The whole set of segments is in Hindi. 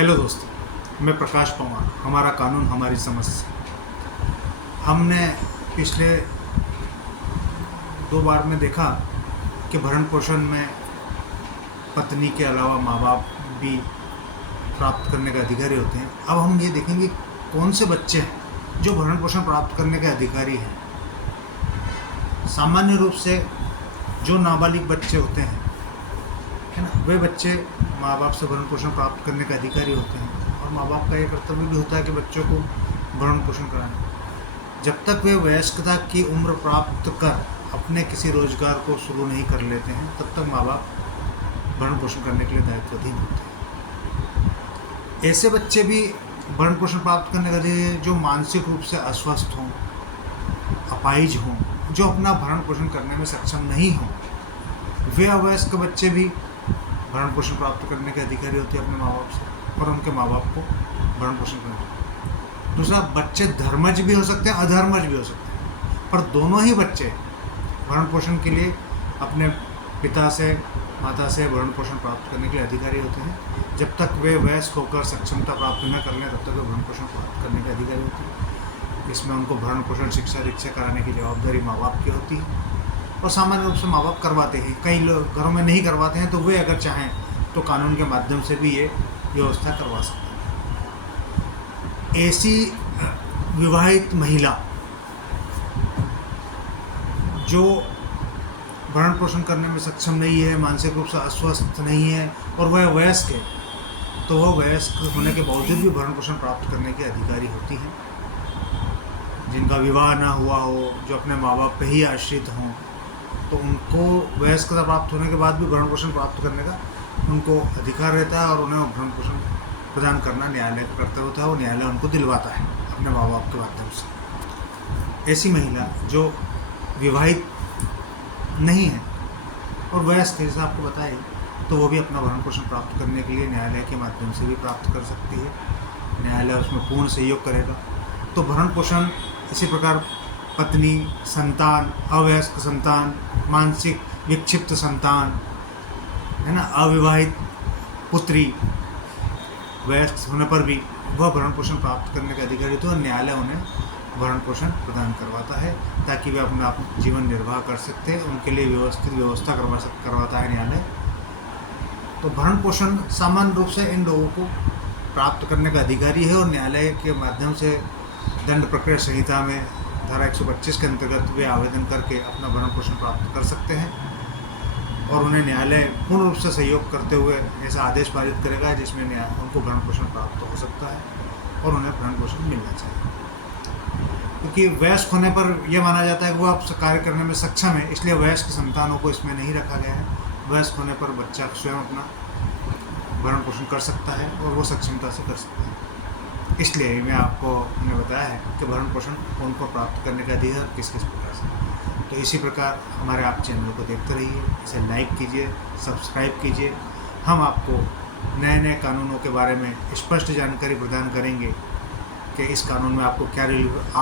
हेलो दोस्तों, मैं प्रकाश पंवार। हमारा कानून हमारी समझ से हमने पिछले 2 बार में देखा कि भरण पोषण में पत्नी के अलावा माँ बाप भी प्राप्त करने के अधिकारी होते हैं। अब हम ये देखेंगे कौन से बच्चे हैं जो भरण पोषण प्राप्त करने के अधिकारी हैं। सामान्य रूप से जो नाबालिग बच्चे होते हैं, है ना, वे बच्चे माँ बाप से भरण पोषण प्राप्त करने के अधिकारी होते हैं और माँ बाप का ये कर्तव्य भी होता है कि बच्चों को भरण पोषण कराएं। जब तक वे वयस्कता की उम्र प्राप्त कर अपने किसी रोजगार को शुरू नहीं कर लेते हैं, तब तक माँ बाप भरण पोषण करने के लिए दायित्वाधीन होते हैं। ऐसे बच्चे भी भरण पोषण प्राप्त करने के लिए जो मानसिक रूप से अस्वस्थ हों, अपाहिज हों, जो अपना भरण पोषण करने में सक्षम नहीं हों, वे अवयस्क बच्चे भी भरण पोषण प्राप्त करने के अधिकारी होते हैं अपने माँ बाप से और उनके माँ बाप को भरण पोषण करना। दूसरा, बच्चे धर्मज भी हो सकते हैं, अधर्मज भी हो सकते हैं, पर दोनों ही बच्चे भरण पोषण के लिए अपने पिता से माता से भरण पोषण प्राप्त करने के लिए अधिकारी होते हैं। जब तक वे वयस्क होकर सक्षमता प्राप्त न कर लें, तब तक वे भरण पोषण प्राप्त करने के अधिकारी होते हैं। इसमें उनको भरण पोषण शिक्षा दीक्षा कराने की जवाबदारी माँ बाप की होती है और सामान्य रूप से माँ बाप करवाते हैं। कई लोग घरों में नहीं करवाते हैं, तो वे अगर चाहें तो कानून के माध्यम से भी ये व्यवस्था करवा सकते हैं। ऐसी विवाहित महिला जो भरण पोषण करने में सक्षम नहीं है, मानसिक रूप से अस्वस्थ नहीं है और वह वयस्क है, तो वह वयस्क होने के बावजूद भी भरण पोषण प्राप्त करने के अधिकारी होती हैं। जिनका विवाह ना हुआ हो, जो अपने माँ बाप पे ही आश्रित हों, तो उनको वयस्कता प्राप्त होने के बाद भी भरण पोषण प्राप्त करने का उनको अधिकार रहता है और उन्हें भरण पोषण प्रदान करना न्यायालय का कर्तव्य होता है और न्यायालय उनको दिलवाता है अपने माँ बाप के माध्यम से। ऐसी महिला जो विवाहित नहीं है और वयस्क है, जैसा आपको बताया, तो वो भी अपना भरण पोषण प्राप्त करने के लिए न्यायालय के माध्यम से भी प्राप्त कर सकती है। न्यायालय उसमें पूर्ण सहयोग करेगा। तो भरण पोषण इसी प्रकार पत्नी, संतान, अवयस्क संतान, मानसिक विक्षिप्त संतान, है ना, अविवाहित पुत्री, वयस्क होने पर भी वह भरण पोषण प्राप्त करने के अधिकारी तो न्यायालय उन्हें भरण पोषण प्रदान करवाता है ताकि वे अपना जीवन निर्वाह कर सकते हैं। उनके लिए व्यवस्थित व्यवस्था करवाता है न्यायालय। तो भरण पोषण सामान्य रूप से इन लोगों को प्राप्त करने का अधिकारी है और न्यायालय के माध्यम से दंड प्रक्रिया संहिता में धारा 125 के अंतर्गत वे आवेदन करके अपना भरण पोषण प्राप्त कर सकते हैं और उन्हें न्यायालय पूर्ण रूप से सहयोग करते हुए ऐसा आदेश पारित करेगा जिसमें उनको भरण पोषण प्राप्त हो सकता है और उन्हें भरण पोषण मिलना चाहिए। क्योंकि वयस्क होने पर यह माना जाता है कि वो आप कार्य करने में सक्षम है, इसलिए वयस्क संतानों को इसमें नहीं रखा गया है। वयस्क होने पर बच्चा स्वयं अपना भरण पोषण कर सकता है और वो सक्षमता से कर सकता है। इसलिए मैं आपको मैंने बताया है कि भरण पोषण उनको प्राप्त करने का अधिकार किस किस प्रकार से। तो इसी प्रकार हमारे आप चैनल को देखते रहिए, इसे लाइक कीजिए, सब्सक्राइब कीजिए। हम आपको नए नए कानूनों के बारे में स्पष्ट जानकारी प्रदान करेंगे कि इस कानून में आपको क्या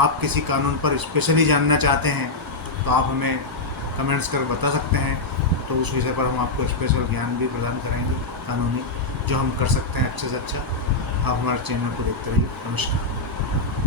आप किसी कानून पर स्पेशली जानना चाहते हैं तो आप हमें कमेंट्स कर बता सकते हैं, तो उस विषय पर हम आपको स्पेशल ज्ञान भी प्रदान करेंगे कानूनी, जो हम कर सकते हैं अच्छे से अच्छा। आप हमारे चैनल को देखते रहिए। नमस्कार।